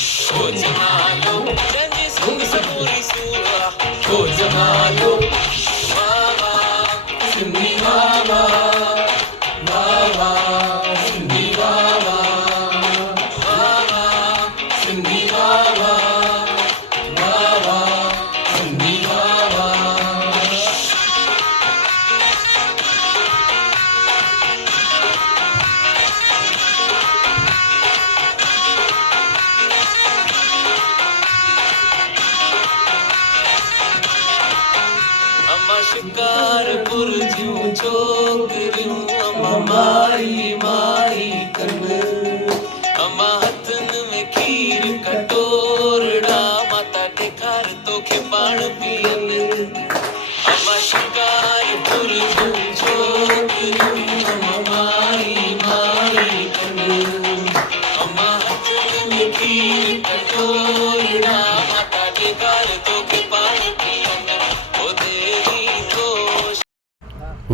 जमालो जंजी सिंह सबूरी सूरा ओ जमालो वावा सिंधी वावा वावा सिंधी वावा वावा सिंधी वावा वावा सिंधी वावा। शिकारपुर जूं छोकरियूं अम्मा माई माई कन अम्मा हथन में खीर कटोरड़ा माता ॾेखार तोखे पाण पीअन। अम्मा शिकारपुर जूं छोकरियूं अम्मा माई माई कन अम्मा हथन में खीर कटोरड़ा माता ॾेखार तोखे पाण पीअन।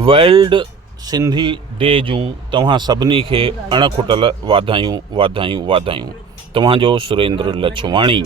वर्ल्ड सिंधी डे जूं तव्हां सभिनी खे अणखुटल वाधायूं वाधायूं वाधायूं। तव्हांजो सुरेंद्र लछवाणी।